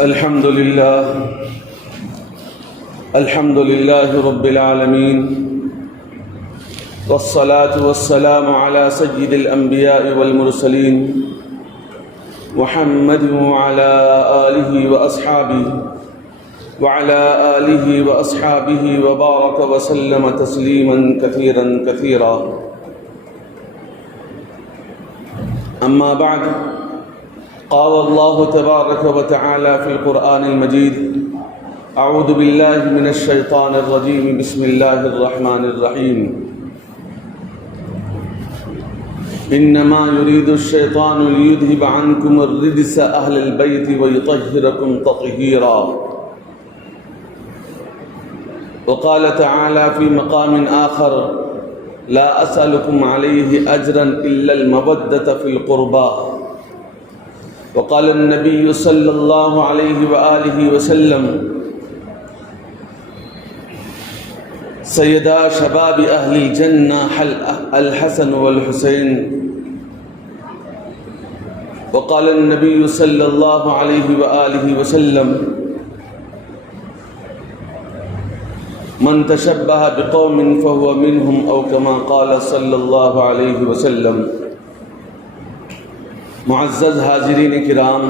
الحمد لله رب العالمين، والصلاة والسلام على سيد الأنبياء والمرسلين محمد وعلى آله وأصحابه وبارك وسلم تسليما كثيرا. أما بعد، قال الله تبارك وتعالى في القرآن المجيد: أعوذ بالله من الشيطان الرجيم، بسم الله الرحمن الرحيم. إنما يريد الشيطان ليذهب عنكم الرجس أهل البيت ويطهركم تطهيرا. وقال تعالى في مقام آخر: لا أسألكم عليه أجرا إلا المودة في القربى. وقال النبي صلى الله عليه وآله وسلم: سيدا شباب أهل الجنة الحسن والحسين. وقال النبي صلى الله عليه وآله وسلم: من تشبه بقوم فهو منهم، أو كما قال صلی اللہ علیہ وسلم. معزز حاضرین کرام،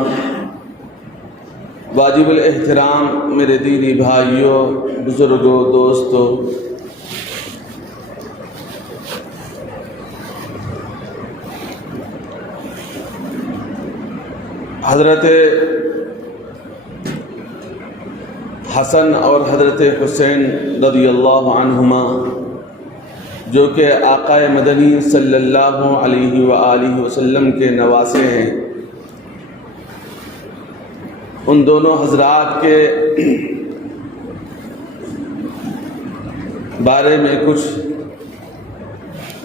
واجب الاحترام میرے دینی بھائیوں، بزرگوں، دوستوں، حضرت حسن اور حضرت حسین رضی اللہ عنہما، جو کہ آقا مدنی صلی اللہ علیہ وآلہ وسلم کے نواسے ہیں، ان دونوں حضرات کے بارے میں کچھ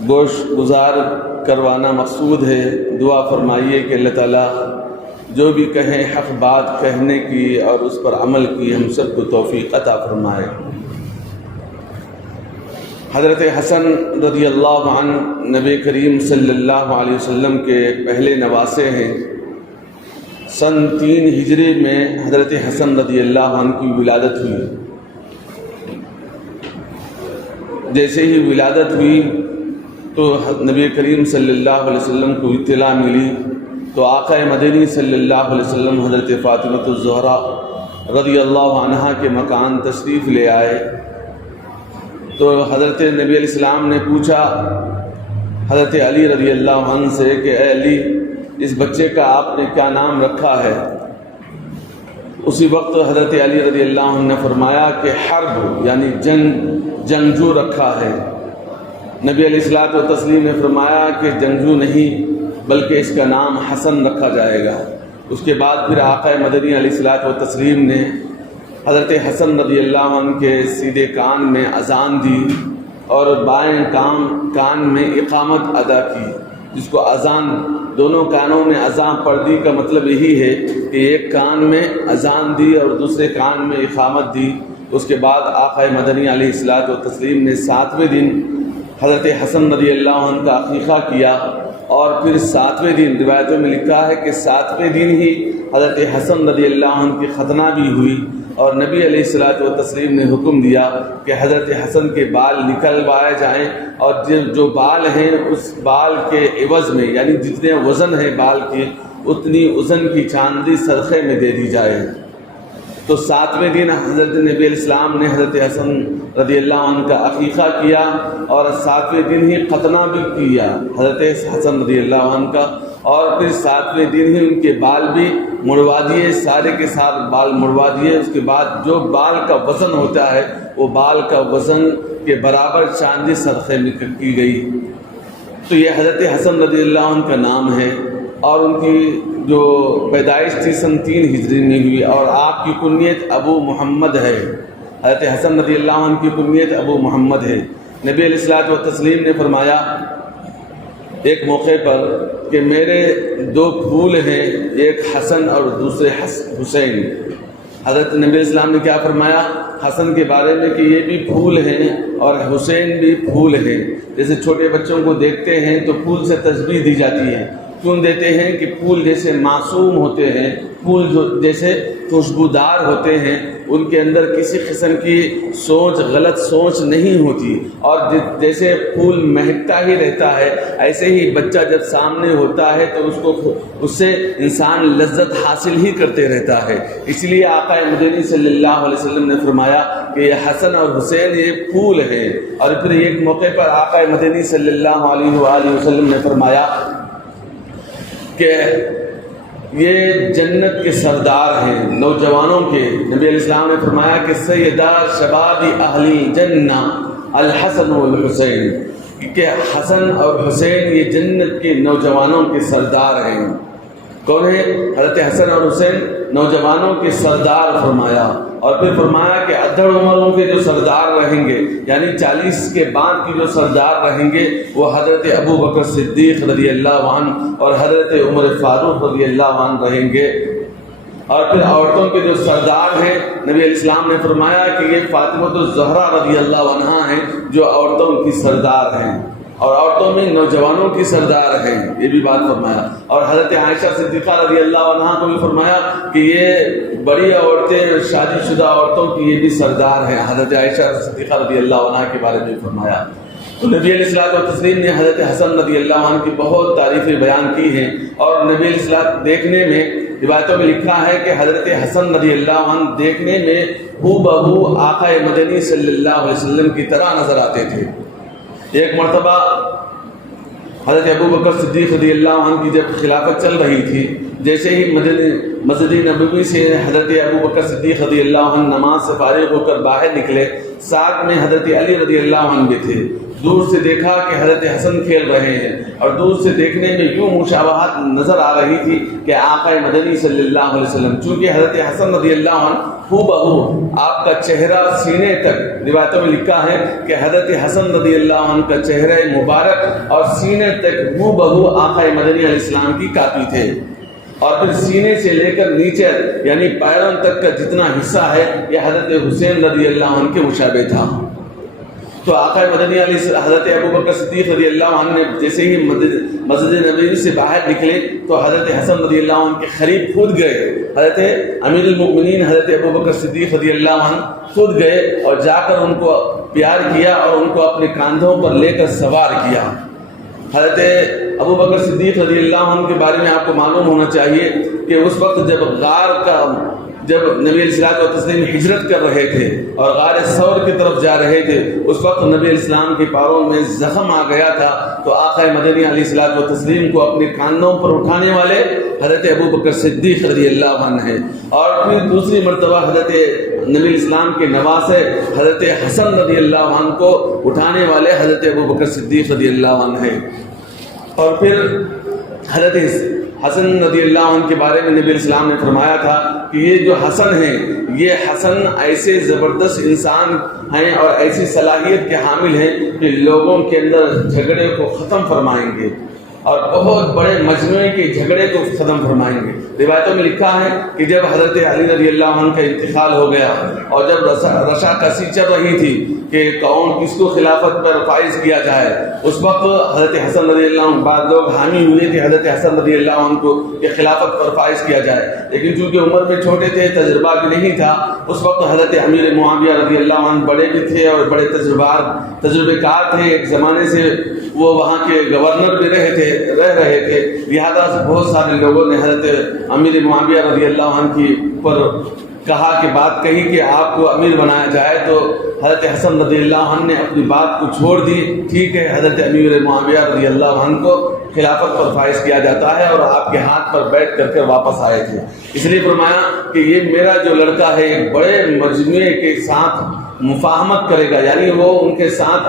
گوش گزار کروانا مقصود ہے. دعا فرمائیے کہ اللہ تعالیٰ جو بھی کہیں حق بات کہنے کی اور اس پر عمل کی ہم سب کو توفیق عطا فرمائے. حضرت حسن رضی اللہ عنہ نبی کریم صلی اللہ علیہ وسلم کے پہلے نواسے ہیں. سن 3 ہجری میں حضرت حسن رضی اللہ عنہ کی ولادت ہوئی. جیسے ہی ولادت ہوئی تو نبی کریم صلی اللہ علیہ وسلم کو اطلاع ملی تو آقا مدنی صلی اللہ علیہ وسلم حضرت فاطمہ الزہرا رضی اللہ عنہا کے مکان تشریف لے آئے. تو حضرت نبی علیہ السلام نے پوچھا حضرت علی رضی اللہ عنہ سے کہ اے علی، اس بچے کا آپ نے کیا نام رکھا ہے؟ اسی وقت حضرت علی رضی اللہ عنہ نے فرمایا کہ حرب یعنی جنگجو رکھا ہے. نبی علیہ الصلوۃ والتسلیم نے فرمایا کہ جنگجو نہیں بلکہ اس کا نام حسن رکھا جائے گا. اس کے بعد پھر آقا مدنی علیہ الصلوۃ والتسلیم نے حضرت حسن رضی اللہ عنہ کے سیدھے کان میں اذان دی اور بائیں کان میں اقامت ادا کی، جس کو اذان، دونوں کانوں میں اذان پڑھ دی کا مطلب یہی ہے کہ ایک کان میں اذان دی اور دوسرے کان میں اقامت دی. اس کے بعد آقا مدنی علیہ الصلوۃ والتسلیم نے 7ویں دن حضرت حسن رضی اللہ عنہ کا عقیقہ کیا، اور پھر 7ویں دن روایتوں میں لکھا ہے کہ 7ویں دن ہی حضرت حسن رضی اللہ عنہ کی ختنہ بھی ہوئی. اور نبی علیہ الصلوۃ والتسلیم نے حکم دیا کہ حضرت حسن کے بال نکلوائے جائیں، اور جو بال ہیں اس بال کے عوض میں، یعنی جتنے وزن ہے بال کے، اتنی وزن کی چاندی صدقے میں دے دی جائے. تو 7ویں دن حضرت نبی علیہ السلام نے حضرت حسن رضی اللہ عنہ کا عقیقہ کیا، اور 7ویں دن ہی ختنہ بھی کیا حضرت حسن رضی اللہ عنہ کا، اور پھر 7ویں دن ہی ان کے بال بھی مڑوا دیے، سارے کے ساتھ بال مڑوا دیے. اس کے بعد جو بال کا وزن ہوتا ہے وہ بال کا وزن کے برابر چاندی صدقے میں کی گئی. تو یہ حضرت حسن رضی اللہ عنہ کا نام ہے، اور ان کی جو پیدائش تھی سن 3 ہجری میں ہوئی، اور آپ کی کنیت ابو محمد ہے. حضرت حسن رضی اللہ عنہ کی کنیت ابو محمد ہے. نبی علیہ الصلوۃ والتسلیم نے فرمایا ایک موقع پر کہ میرے 2 پھول ہیں، ایک حسن اور دوسرے حسین. حضرت نبی علیہ السلام نے کیا فرمایا حسن کے بارے میں کہ یہ بھی پھول ہیں اور حسین بھی پھول ہیں. جیسے چھوٹے بچوں کو دیکھتے ہیں تو پھول سے تشبیہ دی جاتی ہے، کیوں دیتے ہیں کہ پھول جیسے معصوم ہوتے ہیں، پھول جو جیسے خوشبودار ہوتے ہیں، ان کے اندر کسی قسم کی سوچ، غلط سوچ نہیں ہوتی، اور جیسے پھول مہکتا ہی رہتا ہے، ایسے ہی بچہ جب سامنے ہوتا ہے تو اس سے انسان لذت حاصل ہی کرتے رہتا ہے۔ اس لیے آقا مدنی صلی اللہ علیہ وسلم نے فرمایا کہ یہ حسن اور حسین یہ پھول ہیں۔ اور پھر ایک موقع پر آقا مدنی صلی اللہ علیہ وآلہ وسلم نے فرمایا کہ یہ جنت کے سردار ہیں، نوجوانوں کے۔ نبی علیہ السلام نے فرمایا کہ سیدہ شباب اہل جنہ الحسن والحسین، کہ حسن اور حسین یہ جنت کے نوجوانوں کے سردار ہیں۔ کون ہے؟ حضرت حسن اور حسین نوجوانوں کے سردار فرمایا۔ اور پھر فرمایا کہ ادھڑ عمروں کے جو سردار رہیں گے، یعنی 40 کے بعد کی جو سردار رہیں گے، وہ حضرت ابو بکر صدیق رضی اللہ عنہ اور حضرت عمر فاروق رضی اللہ عنہ رہیں گے۔ اور پھر عورتوں کے جو سردار ہیں، نبی علیہ السلام نے فرمایا کہ یہ فاطمہ الزہرا رضی اللہ عنہا ہیں جو عورتوں کی سردار ہیں، اور عورتوں میں نوجوانوں کی سردار ہیں، یہ بھی بات فرمایا۔ اور حضرت عائشہ صدیقہ رضی اللہ عنہا کو بھی فرمایا کہ یہ بڑی عورتیں، شادی شدہ عورتوں کی یہ بھی سردار ہیں، حضرت عائشہ صدیقہ رضی اللہ عنہا کے بارے میں فرمایا۔ تو نبی علیہ الصلوۃ والتسلیم نے حضرت حسن رضی اللہ عنہ کی بہت تعریفیں بیان کی ہیں، اور نبی علیہ الصلوۃ دیکھنے میں روایتوں میں لکھا ہے کہ حضرت حسن رضی اللہ عنہ دیکھنے میں ہو بہو آقا مدنی صلی اللہ علیہ وسلم کی طرح نظر آتے تھے۔ ایک مرتبہ حضرت ابو بکر صدیق رضی اللہ عنہ کی جب خلافت چل رہی تھی، جیسے ہی مسجد نبوی سے حضرت ابو بکر صدیق رضی اللہ عنہ نماز سے فارغ ہو کر باہر نکلے، ساتھ میں حضرت علی رضی اللہ عنہ بھی تھے۔ دور سے دیکھا کہ حضرت حسن کھیل رہے ہیں، اور دور سے دیکھنے میں یوں مشابہت نظر آ رہی تھی کہ آقا مدنی صلی اللہ علیہ وسلم، چونکہ حضرت حسن رضی اللہ عنہ ہو بہو آپ کا چہرہ سینے تک، روایتوں میں لکھا ہے کہ حضرت حسن رضی اللہ عنہ کا چہرہ مبارک اور سینے تک ہو بہو آقا مدنی علیہ السلام کی کاپی تھے، اور پھر سینے سے لے کر نیچے یعنی پیروں تک کا جتنا حصہ ہے یہ حضرت حسین رضی اللہ عنہ کے مشابہ تھا۔ تو آقا مدنی علیہ حضرت ابو بکر صدیق رضی اللہ عنہ نے جیسے ہی مسجد نبوی سے باہر نکلے تو حضرت حسن رضی اللہ عنہ کے قریب خود گئے، حضرت امیر المؤمنین حضرت ابو بکر صدیق رضی اللہ عنہ خود گئے اور جا کر ان کو پیار کیا اور ان کو اپنے کاندھوں پر لے کر سوار کیا۔ حضرت ابو بکر صدیق رضی اللہ عنہ کے بارے میں آپ کو معلوم ہونا چاہیے کہ اس وقت جب نبی علیہ الصلوۃ والتسلیم ہجرت کر رہے تھے اور غار ثور کی طرف جا رہے تھے، اس وقت نبی علیہ السلام کے پاؤں میں زخم آ گیا تھا، تو آقا مدنی علیہ الصلوۃ والتسلیم کو اپنے کاندھوں پر اٹھانے والے حضرت ابو بکر صدیق رضی اللہ عنہ ہیں، اور پھر دوسری مرتبہ حضرت نبی علیہ السلام کے نواسے حضرت حسن رضی اللہ عنہ کو اٹھانے والے حضرت ابو بکر صدیق رضی اللہ عنہ ہیں۔ اور پھر حضرت حسن رضی اللہ عنہ کے بارے میں نبی علیہ السلام نے فرمایا تھا کہ یہ جو حسن ہیں، یہ حسن ایسے زبردست انسان ہیں اور ایسی صلاحیت کے حامل ہیں کہ لوگوں کے اندر جھگڑے کو ختم فرمائیں گے، اور بہت بڑے مجموعے کے جھگڑے کو ختم فرمائیں گے۔ روایتوں میں لکھا ہے کہ جب حضرت علی رضی اللہ عنہ کا انتقال ہو گیا اور جب رشا کسی چل رہی تھی کہ کون کس کو خلافت پر فائز کیا جائے، اس وقت حضرت حسن رضی اللہ عنہ، بعض لوگ حامی ہوئے تھے حضرت حسن رضی اللہ عنہ کو کہ خلافت پر فائز کیا جائے، لیکن چونکہ عمر میں چھوٹے تھے، تجربہ بھی نہیں تھا، اس وقت حضرت امیر معاویہ رضی اللہ عنہ بڑے بھی تھے اور بڑے تجربے کار تھے، ایک زمانے سے وہ وہاں کے گورنر بھی رہ رہے تھے، لہذا بہت سارے لوگوں نے حضرت امیر معاویہ رضی اللہ عنہ کی پر کہا کہ بات کہی کہ آپ کو امیر بنایا جائے، تو حضرت حسن رضی اللہ عنہ نے اپنی بات کو چھوڑ دی، ٹھیک ہے حضرت امیر معاویہ رضی اللہ عنہ کو خلافت پر فائز کیا جاتا ہے، اور آپ کے ہاتھ پر بیٹھ کر واپس آئے تھے۔ اس لیے فرمایا کہ یہ میرا جو لڑکا ہے ایک بڑے مجموعے کے ساتھ مفاہمت کرے گا، یعنی وہ ان کے ساتھ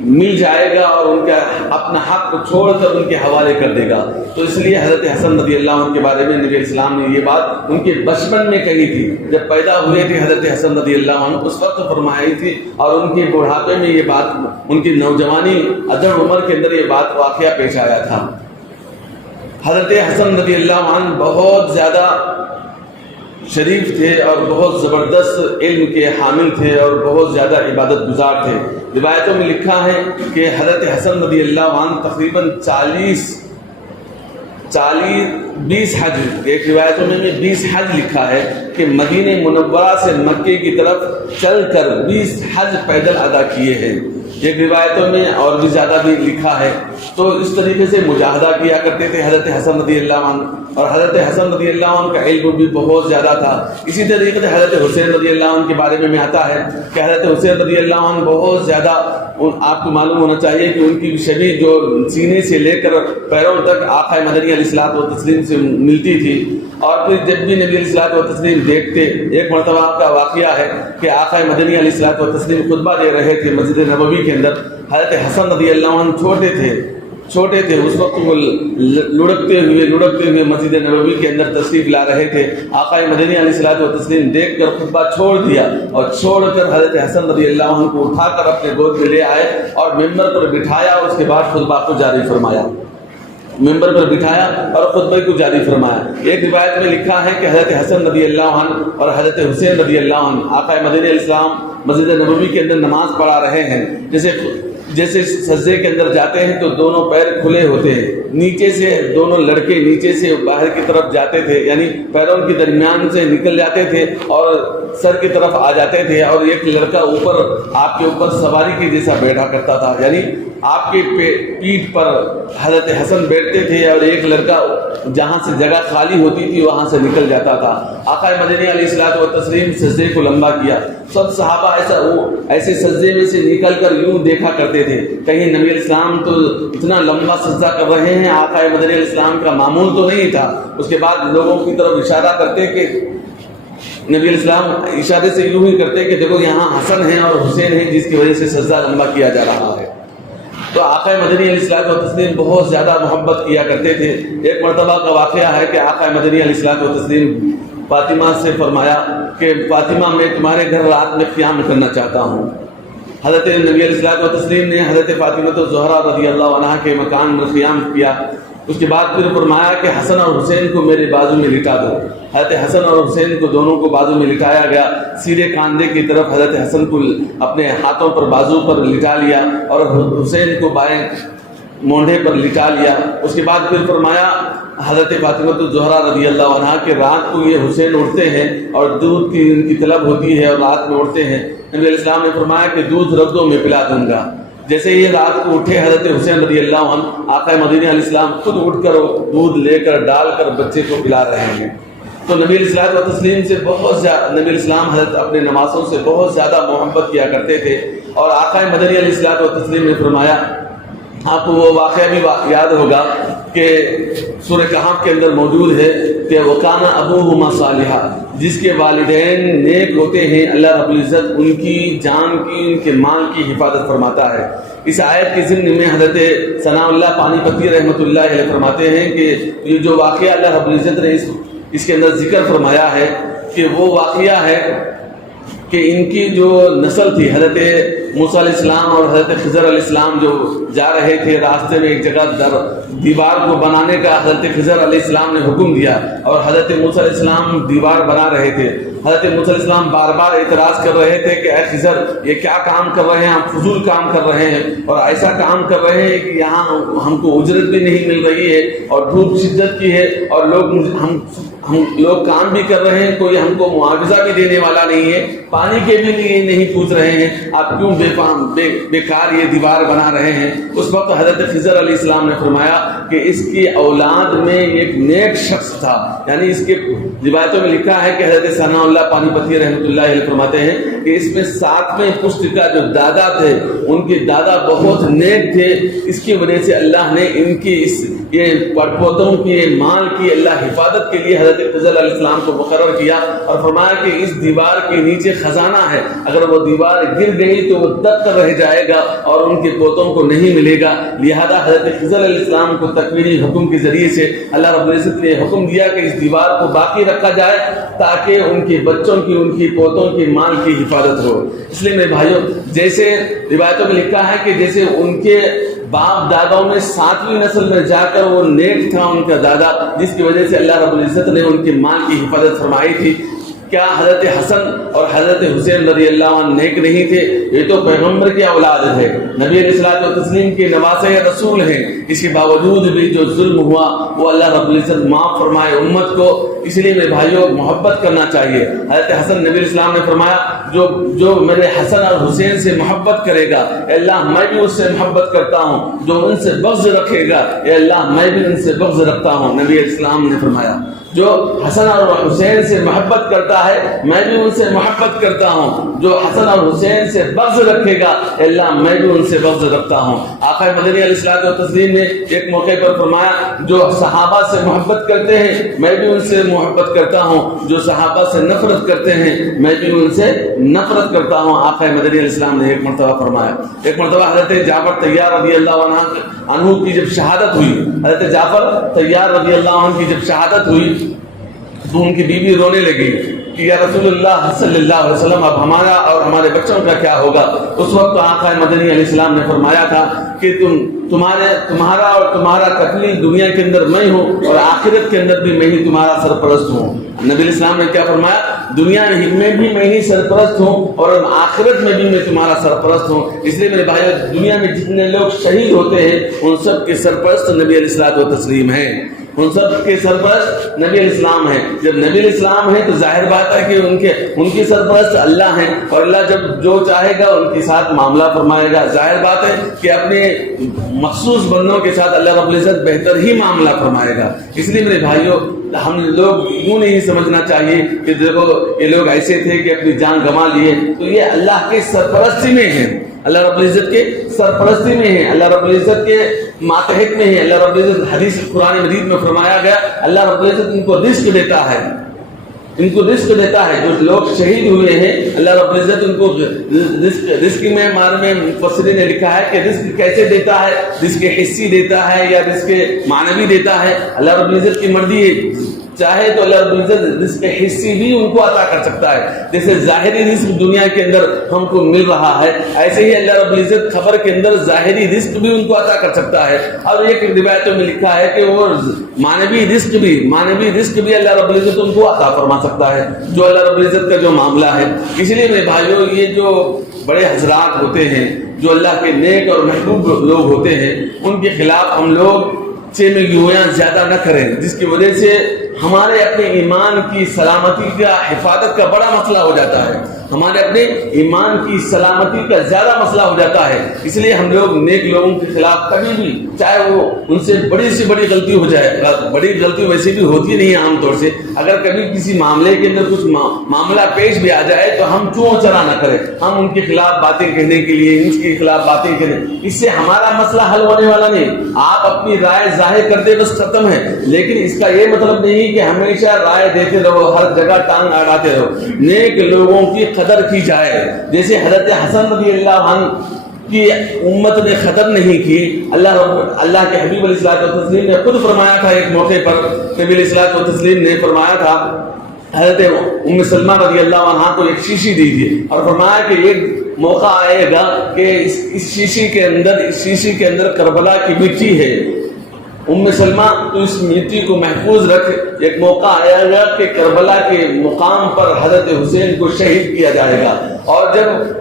مل جائے گا اور ان کا اپنا حق کو چھوڑ کر ان کے حوالے کر دے گا۔ تو اس لیے حضرت حسن رضی اللہ عنہ کے بارے میں نبی علیہ السلام نے یہ بات ان کے بچپن میں کہی تھی، جب پیدا ہوئے تھے حضرت حسن رضی اللہ عنہ اس وقت فرمائی تھی، اور ان کے بڑھاپے میں یہ بات، ان کی نوجوانی ادھڑ عمر کے اندر یہ بات واقعہ پیش آیا تھا۔ حضرت حسن رضی اللہ عنہ بہت زیادہ شریف تھے اور بہت زبردست علم کے حامل تھے اور بہت زیادہ عبادت گزار تھے۔ روایتوں میں لکھا ہے کہ حضرت حسن رضی اللہ عنہ تقریباً 20 حج، ایک روایتوں میں 20 حج لکھا ہے کہ مدینہ منورہ سے مکے کی طرف چل کر 20 حج پیدل ادا کیے ہیں، ایک روایتوں میں اور بھی زیادہ بھی لکھا ہے۔ تو اس طریقے سے مجاہدہ کیا کرتے تھے حضرت حسن رضی اللہ عنہ، اور حضرت حسن رضی اللہ عنہ کا علم بھی بہت زیادہ تھا۔ اسی طریقے سے حضرت حسین رضی اللہ عنہ کے بارے میں آتا ہے کہ حضرت حسین رضی اللہ عنہ بہت زیادہ، آپ کو معلوم ہونا چاہیے کہ ان کی شبیہ جو سینے سے لے کر پیروں تک آقا مدنی علیہ الصلوۃ والتسلیم سے ملتی تھی، اور پھر جب بھی نبی علیہ الصلوۃ والتسلیم دیکھتے، ایک مرتبہ کا واقعہ ہے کہ آقا مدنی علیہ الصلوۃ والتسلیم خطبہ دے رہے تھے مسجد نبوی کے اندر، حضرت حسن رضی اللہ عنہ چھوٹے تھے اس وقت، وہ لڑکتے ہوئے مسجد نبوی کے اندر تشریف لا رہے تھے۔ آقا مدنی علیہ الصلوۃ والتسلیم دیکھ کر خطبہ چھوڑ دیا، اور چھوڑ کر حضرت حسن رضی اللہ عنہ کو اٹھا کر اپنے گود میں لے آئے اور ممبر پر بٹھایا، اور اس کے بعد خطبہ کو جاری فرمایا، ممبر پر بٹھایا اور خطبے کو جاری فرمایا۔ ایک روایت میں لکھا ہے کہ حضرت حسن رضی اللہ عنہ اور حضرت حسین رضی اللہ عنہ آقا مدنی علیہ السلام مسجد نبوی کے اندر نماز پڑھا رہے ہیں، جیسے سجدے کے اندر جاتے ہیں تو دونوں پیر کھلے ہوتے ہیں، نیچے سے دونوں لڑکے نیچے سے باہر کی طرف جاتے تھے، یعنی پیروں کے درمیان سے نکل جاتے تھے اور سر کی طرف آ جاتے تھے، اور ایک لڑکا اوپر آپ کے اوپر سواری کے جیسا بیٹھا کرتا تھا، یعنی آپ کے پیٹھ پر حضرت حسن بیٹھتے تھے اور ایک لڑکا جہاں سے جگہ خالی ہوتی تھی وہاں سے نکل جاتا تھا۔ آقا مدنی علیہ الصلوۃ والتسلیم سجدے کو لمبا کیا، سب صحابہ ایسے سجدے میں سے نکل کر یوں دیکھا کرتے تھے، کہیں نبی علیہ السلام تو اتنا لمبا سجدہ کر رہے ہیں، آقا مدنی علیہ السلام کا معمول تو نہیں تھا۔ اس کے بعد لوگوں کی طرف اشارہ کرتے کہ نبی علیہ السلام اشارے سے یوں ہی کرتے کہ دیکھو یہاں حسن ہیں اور حسین ہیں جس کی وجہ سے سجدہ لمبا کیا جا رہا ہے۔ تو آقا مدنی علیہ الصلوۃ والتسلیم بہت زیادہ محبت کیا کرتے تھے۔ ایک مرتبہ کا واقعہ ہے کہ آقا مدنی علیہ الصلوۃ والتسلیم فاطمہ سے فرمایا کہ فاطمہ میں تمہارے گھر رات میں قیام کرنا چاہتا ہوں۔ حضرت نبی علیہ الصلوۃ والتسلیم نے حضرت فاطمہ الزہرا رضی اللہ عنہا کے مکان میں قیام کیا۔ اس کے بعد پھر فرمایا کہ حسن اور حسین کو میرے بازو میں لٹا دو۔ حضرت حسن اور حسین کو دونوں کو بازو میں لٹایا گیا، سیدھے کاندھے کی طرف حضرت حسن کو اپنے ہاتھوں پر بازو پر لٹا لیا اور حسین کو بائیں مونڈھے پر لٹا لیا۔ اس کے بعد پھر فرمایا حضرت فاطمہ الزہرا رضی اللہ عنہا کہ رات کو یہ حسین اٹھتے ہیں اور دودھ کی ان کی طلب ہوتی ہے اور رات میں اٹھتے ہیں، نبی علیہ السلام نے فرمایا کہ دودھ رکھ دو میں پلا دوں گا۔ جیسے یہ رات کو اٹھے حضرت حسین رضی اللہ عنہ، آقا مدنی علیہ السلام خود اٹھ کر دودھ لے کر ڈال کر بچے کو پلا رہے ہیں۔ تو نبی علیہ الصلوۃ والتسلیم سے بہت زیادہ، نبی علیہ السلام حضرت اپنے نواسوں سے بہت زیادہ محبت کیا کرتے تھے، اور آقا مدنی علیہ الصلوۃ والتسلیم نے فرمایا، آپ کو وہ واقعہ بھی یاد ہوگا کہ سورہ کہف کے اندر موجود ہے کہ وَكَانَ أَبُوهُمَا صَالِحًا، جس کے والدین نیک ہوتے ہیں اللہ رب العزت ان کی جان کی، ان کے مال کی حفاظت فرماتا ہے۔ اس آیت کے ضمن میں حضرت ثناء اللہ پانی پتی رحمۃ اللہ علیہ فرماتے ہیں کہ یہ جو واقعہ اللہ رب العزت نے اس کے اندر ذکر فرمایا ہے کہ وہ واقعہ ہے کہ ان کی جو نسل تھی، حضرت موسیٰ علیہ السلام اور حضرت خضر علیہ السلام جو جا رہے تھے راستے میں ایک جگہ دیوار کو بنانے کا حضرت خضر علیہ السلام نے حکم دیا، اور حضرت موسیٰ علیہ السلام دیوار بنا رہے تھے۔ حضرت موسیٰ علیہ السلام بار بار اعتراض کر رہے تھے کہ اے خضر یہ کیا کام کر رہے ہیں، آپ فضول کام کر رہے ہیں اور ایسا کام کر رہے ہیں کہ یہاں ہم کو اجرت بھی نہیں مل رہی ہے اور دھوپ شدت کی ہے، اور لوگ کام بھی کر رہے ہیں، کوئی ہم کو معاوضہ بھی دینے والا نہیں ہے، پانی کے بھی لیے نہیں پوچھ رہے ہیں، آپ کیوں بیکار یہ دیوار بنا رہے ہیں۔ اس وقت حضرت خضر علیہ السلام نے فرمایا کہ اس کی اولاد میں ایک نیک شخص تھا، یعنی اس کے روایتوں میں لکھا ہے کہ حضرت ثناء اللہ پانی پتی رحمۃ اللہ علیہ فرماتے ہیں کہ اس میں 7ویں پشت کا جو دادا تھے ان کے دادا بہت نیک تھے، اس کی وجہ سے اللہ نے ان کی یہ پڑپوتوں کی مال کی اللہ حفاظت کے لیے حضرت خضر علیہ السلام کو مقرر کیا، اور فرمایا کہ اس دیوار کے نیچے خزانہ ہے، اگر وہ دیوار گر گئی تو وہ دب کر رہ جائے گا اور ان کے پوتوں کو نہیں ملے گا۔ لہذا حضرت خضر علیہ السلام کو تکوینی حکم کے ذریعے سے اللہ رب العزت نے حکم دیا کہ اس دیوار کو باقی رکھا جائے تاکہ ان کے بچوں کی، ان کی پوتوں کی مال کی حفاظت ہو۔ اس لیے میرے بھائیوں، جیسے روایتوں میں لکھا ہے کہ جیسے ان کے باپ داداؤں میں 7ویں نسل میں جا کر وہ نیک تھا ان کا دادا، جس کی وجہ سے اللہ رب العزت نے ان کے مال کی حفاظت فرمائی تھی، کیا حضرت حسن اور حضرت حسین رضی اللہ عنہ نیک نہیں تھے؟ یہ تو پیغمبر کی اولاد ہے، نبی علیہ الصلوۃ والتسلیم کے نواسۂ رسول ہیں، اس کے باوجود بھی جو ظلم ہوا وہ اللہ رب العزت معاف فرمائے امت کو۔ اس لیے میرے بھائیوں محبت کرنا چاہیے۔ حضرت حسن نبی علیہ السلام نے فرمایا جو میرے حسن اور حسین سے محبت کرے گا اے اللہ میں بھی اس سے محبت کرتا ہوں، جو ان سے بغض رکھے گا اے اللہ میں بھی ان سے بغض رکھتا ہوں۔ نبی علیہ السلام نے فرمایا جو حسن اور حسین سے محبت کرتا ہے میں بھی ان سے محبت کرتا ہوں، جو حسن اور حسین سے بغض رکھے گا اے اللہ میں بھی ان سے بغض رکھتا ہوں۔ آقا مدنی علیہ الصلوۃ والتسلیم نے ایک موقع پر فرمایا جو صحابہ سے محبت کرتے ہیں میں بھی ان سے محبت کرتا ہوں، جو صحابہ سے نفرت کرتے ہیں میں بھی ان سے نفرت کرتا ہوں۔ آقا مدنی علیہ السلام نے ایک مرتبہ فرمایا، ایک مرتبہ حضرت جعفر طیار رضی اللہ عنہ کی جب شہادت ہوئی، حضرت جعفر طیار رضی اللہ عنہ کی جب شہادت ہوئی تو ان کی بیوی رونے لگی کہ یا رسول اللہ صلی اللہ علیہ وسلم اب ہمارا اور ہمارے بچوں کا کیا ہوگا؟ اس وقت آقا مدنی علیہ السلام نے فرمایا تھا کہ تمہارا اور تمہارا تکلیف دنیا کے اندر میں ہوں اور آخرت کے اندر بھی میں ہی تمہارا سرپرست ہوں۔ نبی علیہ السلام نے کیا فرمایا؟ دنیا میں بھی میں ہی سرپرست ہوں اور آخرت میں بھی میں تمہارا سرپرست ہوں۔ اس لیے میرے بھائی دنیا میں جتنے لوگ شہید ہوتے ہیں ان سب کے سرپرست نبی علیہ الصلوۃ والتسلیم ہیں، ان سب کے سرپرست نبی علیہ السلام ہیں۔ جب نبی علیہ السلام ہیں تو ظاہر بات ہے کہ ان کی سرپرست اللہ ہیں اور اللہ جب جو چاہے گا ان کے ساتھ معاملہ فرمائے گا۔ ظاہر بات ہے کہ اپنے مخصوص بندوں کے ساتھ اللہ رب العزت بہتر ہی معاملہ فرمائے گا۔ اس لیے میرے بھائیوں ہم لوگ یوں نہیں سمجھنا چاہیے کہ دیکھو یہ لوگ ایسے تھے کہ اپنی جان گنوا لیے، تو یہ اللہ کے سرپرستی میں ہیں، اللہ رب العزت کے سرپرستی میں ہیں، اللہ رب العزت کے ماتحت میں ہیں۔ اللہ رب العزت حدیث قرآن مجید میں فرمایا گیا اللہ رب العزت ان کو رزق دیتا ہے، ان کو رزق دیتا ہے۔ جو لوگ شہید ہوئے ہیں اللہ رب العزت ان کو رزق میں بارے میں مفسرین نے لکھا ہے کہ رزق کیسے دیتا ہے، رزق حصی دیتا ہے یا رزق معنوی دیتا ہے، اللہ رب العزت کی مرضی ہے۔ چاہے تو اللہ رب العزت رزق حصی بھی ان کو عطا کر سکتا ہے، جیسے ظاہری رزق دنیا کے اندر ہم کو مل رہا ہے ایسے ہی اللہ رب العزت خبر کے اندر ظاہری رزق بھی ان کو عطا کر سکتا ہے۔ اور ایک روایتوں میں لکھا ہے کہ وہ معنوی رزق بھی اللہ رب العزت ان کو عطا فرما سکتا ہے، جو اللہ رب العزت کا جو معاملہ ہے۔ اس لیے میرے بھائیوں یہ جو بڑے حضرات ہوتے ہیں جو اللہ کے نیک اور محبوب لوگ ہوتے ہیں ان کے خلاف ہم لوگ میں گویاں زیادہ نہ کریں، جس کی وجہ سے ہمارے اپنے ایمان کی سلامتی کا حفاظت کا بڑا مسئلہ ہو جاتا ہے، ہمارے اپنے ایمان کی سلامتی کا زیادہ مسئلہ ہو جاتا ہے۔ اس لیے ہم لوگ نیک لوگوں کے خلاف کبھی بھی، چاہے وہ ان سے بڑی سے بڑی غلطی ہو جائے، بڑی غلطی ویسے بھی ہوتی نہیں عام طور سے، اگر کبھی کسی معاملے کے اندر کچھ معاملہ پیش بھی آ جائے تو ہم چوں چرا نہ کریں، ہم ان کے خلاف باتیں کہنے کے لیے ان کے خلاف باتیں کریں، اس سے ہمارا مسئلہ حل ہونے والا نہیں۔ آپ اپنی رائے ظاہر کرتے بس ختم ہے، لیکن اس کا یہ مطلب نہیں کہ ہمیشہ رائے دیتے رہو، ہر جگہ ٹانگ اڑاتے رہو۔ نیک لوگوں کی قدر کی جائے، جیسے حضرت حسن رضی اللہ عنہ کی امت نے قدر نہیں کی، اللہ کے حبیب علیہ الصلوۃ والتسلیم نے خود فرمایا تھا ایک موقع پر، نبی علیہ الصلوۃ والتسلیم نے فرمایا تھا حضرت ام سلمہ رضی اللہ عنہا کو ایک شیشی دی تھی اور فرمایا کہ ایک موقع آئے گا کہ اس شیشی کے اندر کربلا کی مٹی ہے، ام سلمہ تو اس مٹی کو محفوظ رکھ، ایک موقع آیا گا کہ کربلا کے مقام پر حضرت حسین کو شہید کیا جائے گا۔ اور جب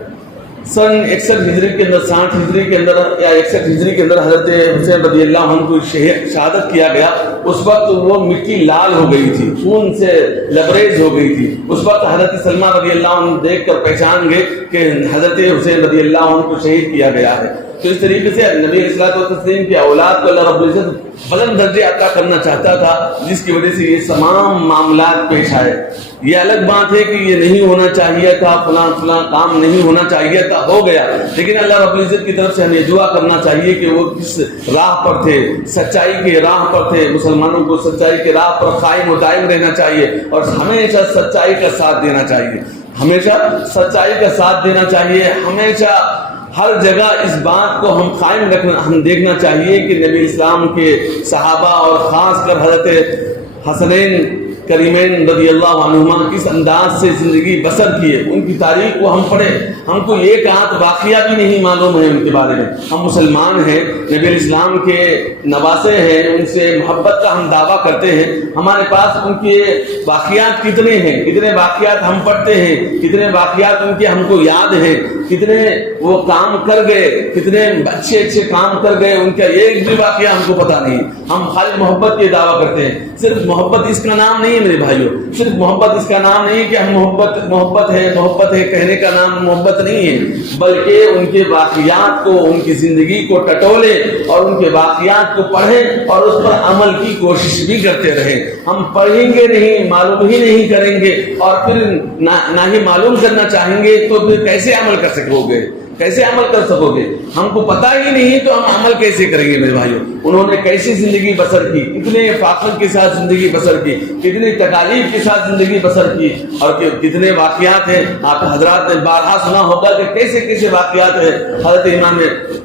سن 61 ہجری کے اندر 60 ہجری کے اندر یا 61 ہجری کے اندر حضرت حسین رضی اللہ عنہ کو شہادت کیا گیا، اس وقت وہ مٹی لال ہو گئی تھی، خون سے لبریز ہو گئی تھی۔ اس وقت حضرت سلمہ رضی اللہ عنہ دیکھ کر پہچان گئے کہ حضرت حسین رضی اللہ عنہ کو شہید کیا گیا ہے۔ تو اس طریقے سے نبی علیہ الصلوۃ والتسلیم کی اولاد کو اللہ رب العزت بلند درجے عطا کرنا چاہتا تھا، جس کی وجہ سے یہ تمام معاملات پیش آئے۔ یہ الگ بات ہے کہ یہ نہیں ہونا چاہیے تھا، فلاں کام نہیں ہونا چاہیے تھا، ہو گیا، لیکن اللہ رب العزت کی طرف سے ہمیں دعا کرنا چاہیے کہ وہ کس راہ پر تھے، سچائی کے راہ پر تھے۔ مسلمانوں کو سچائی کے راہ پر قائم و دائم رہنا چاہیے اور ہمیشہ سچائی کا ساتھ دینا چاہیے، ہمیشہ سچائی کا ساتھ دینا چاہیے، ہمیشہ ہر جگہ اس بات کو ہم دیکھنا چاہیے کہ نبی اسلام کے صحابہ اور خاص کر حضرت حسنین کریمین رضی اللہ عنہما کس انداز سے زندگی بسر کیے، ان کی تاریخ کو ہم پڑھیں، ہم کو ایک آدھ واقعہ بھی نہیں معلوم ہے ان کے بارے میں. ہم مسلمان ہیں، نبی الاسلام کے نواسے ہیں، ان سے محبت کا ہم دعویٰ کرتے ہیں. ہمارے پاس ان کے واقعات کتنے ہیں، کتنے واقعات ہم پڑھتے ہیں، کتنے واقعات ان کے ہم کو یاد ہیں، کتنے وہ کام کر گئے، کتنے اچھے اچھے کام کر گئے، ان کا ایک بھی واقعہ ہم کو پتا نہیں. ہم خالی محبت کے دعویٰ کرتے ہیں. صرف محبت اس کا نام نہیں ہے میرے بھائیوں، صرف محبت اس کا نام نہیں کہ ہم محبت ہے کہنے کا نام محبت نہیں ہے، بلکہ ان کے واقعات کو، ان کی زندگی کو ٹٹولیں اور ان کے واقعات کو پڑھیں اور اس پر عمل کی کوشش بھی کرتے رہیں. ہم پڑھیں گے نہیں، معلوم ہی نہیں کریں گے اور پھر نہ ہی معلوم کرنا چاہیں گے تو پھر کیسے عمل کر سکو گے، کیسے عمل کر سکو گے؟ ہم کو پتا ہی نہیں تو ہم عمل کیسے کریں گے میرے بھائیوں؟ انہوں نے کیسی زندگی بسر کی، کتنے فاقد کے ساتھ زندگی بسر کی، کتنی تکالیف کے ساتھ زندگی بسر کی، اور کتنے واقعات ہیں. آپ حضرات نے بارہا سنا ہوگا کہ کیسے کیسے واقعات ہیں. حضرت امام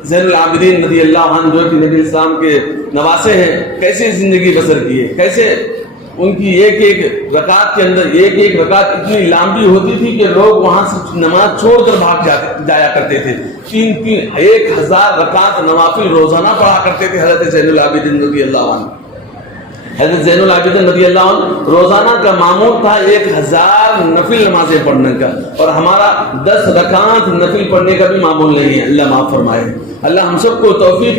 زین العابدین رضی اللہ عنہ جو کہ نبی اسلام کے نواسے ہیں، کیسے زندگی بسر کی ہے، کیسے ان کی ایک ایک رکعت کے اندر ایک ایک رکعت اتنی لمبی ہوتی تھی کہ لوگ وہاں سے نماز چھوڑ کر بھاگ جایا کرتے تھے. 1000 رکعت نوافل روزانہ پڑھا کرتے تھے حضرت زین العابدین رضی اللہ عنہ. حضرت زین العابدین رضی اللہ عنہ روزانہ کا معمول تھا 1000 نفل نمازیں پڑھنے کا، اور ہمارا 10 رکعت نفل پڑھنے کا بھی معمول نہیں ہے. اللہ معاف فرمائے، اللہ ہم سب کو توفیق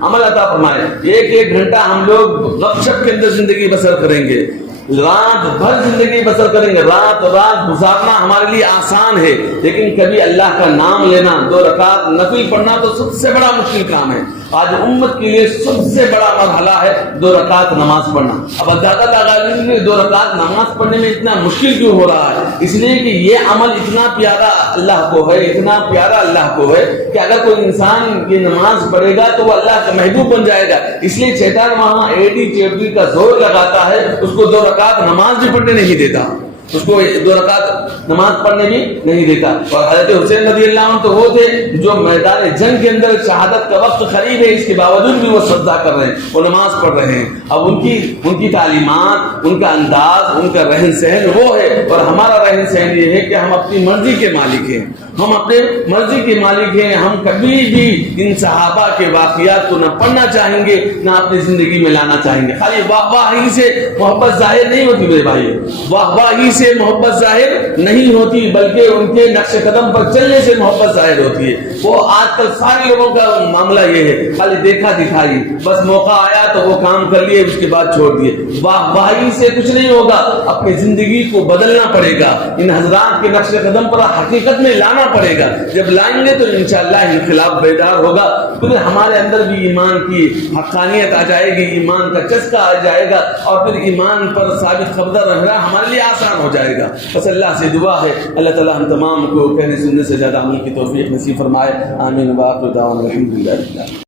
عمل عطا فرمائے. ایک ایک گھنٹہ ہم لوگ غف شپ کے اندر زندگی بسر کریں گے، رات بھر زندگی بسر کریں گے. رات گزارنا ہمارے لیے آسان ہے، لیکن کبھی اللہ کا نام لینا، 2 رکعت نفل پڑھنا تو سب سے بڑا مشکل کام ہے. آج امت کے لیے سب سے بڑا مرحلہ ہے 2 رکعت نماز پڑھنا. اب زیادہ تعلیم میں 2 رکعت نماز پڑھنے میں اتنا مشکل کیوں ہو رہا ہے؟ اس لیے کہ یہ عمل اتنا پیارا اللہ کو ہے، اتنا پیارا اللہ کو ہے کہ اگر کوئی انسان یہ نماز پڑھے گا تو وہ اللہ کا محبوب بن جائے گا. اس لیے شیطان وہاں ایڈی چیپڑی کا زور لگاتا ہے، اس کو 2 رکعت نماز بھی پڑھنے نہیں دیتا، اس کو 2 رکعت نماز پڑھنے بھی نہیں دیتا. اور حضرت حسین رضی اللہ عنہ تو وہ تھے جو میدان جنگ کے اندر شہادت کا وقت قریب ہے، اس کے باوجود بھی وہ سجدہ کر رہے ہیں، وہ نماز پڑھ رہے ہیں. اب ان کی تعلیمات، ان کا انداز، ان کا رہن سہن وہ ہے، اور ہمارا رہن سہن یہ ہے کہ ہم اپنی مرضی کے مالک ہیں، ہم اپنے مرضی کے مالک ہیں. ہم کبھی بھی ان صحابہ کے واقعات کو نہ پڑھنا چاہیں گے، نہ اپنی زندگی میں لانا چاہیں گے. خالی واہ واہ ہی سے محبت ظاہر نہیں ہوتی میرے بھائی، واہ واہ ہی سے محبت ظاہر نہیں ہوتی، بلکہ ان کے نقش قدم پر چلنے سے محبت ظاہر ہوتی ہے. وہ آج کل سارے لوگوں کا معاملہ یہ ہے، خالی دیکھا دکھائی، بس موقع آیا تو وہ کام کر لیے، اس کے بعد چھوڑ دیے. واہ واہی سے کچھ نہیں ہوگا، اپنی زندگی کو بدلنا پڑے گا، ان حضرات کے نقش قدم پر حقیقت میں لانا پڑے گا. جب لائیں گے تو انشاءاللہ انقلاب بیدار ہوگا، پھر ہمارے اندر بھی ایمان کی حقانیت آ جائے گی، ایمان کا چسکا آ جائے گا، اور پھر ایمان پر ثابت قدم رہنا ہمارے لیے آسان ہو جائے گا. بس اللہ سے دعا ہے اللہ تعالی ہم تمام کو کہنے سننے سے زیادہ عمل کی توفیق نصیب فرمائے. آمین. وآخر دعوانا الحمدللہ.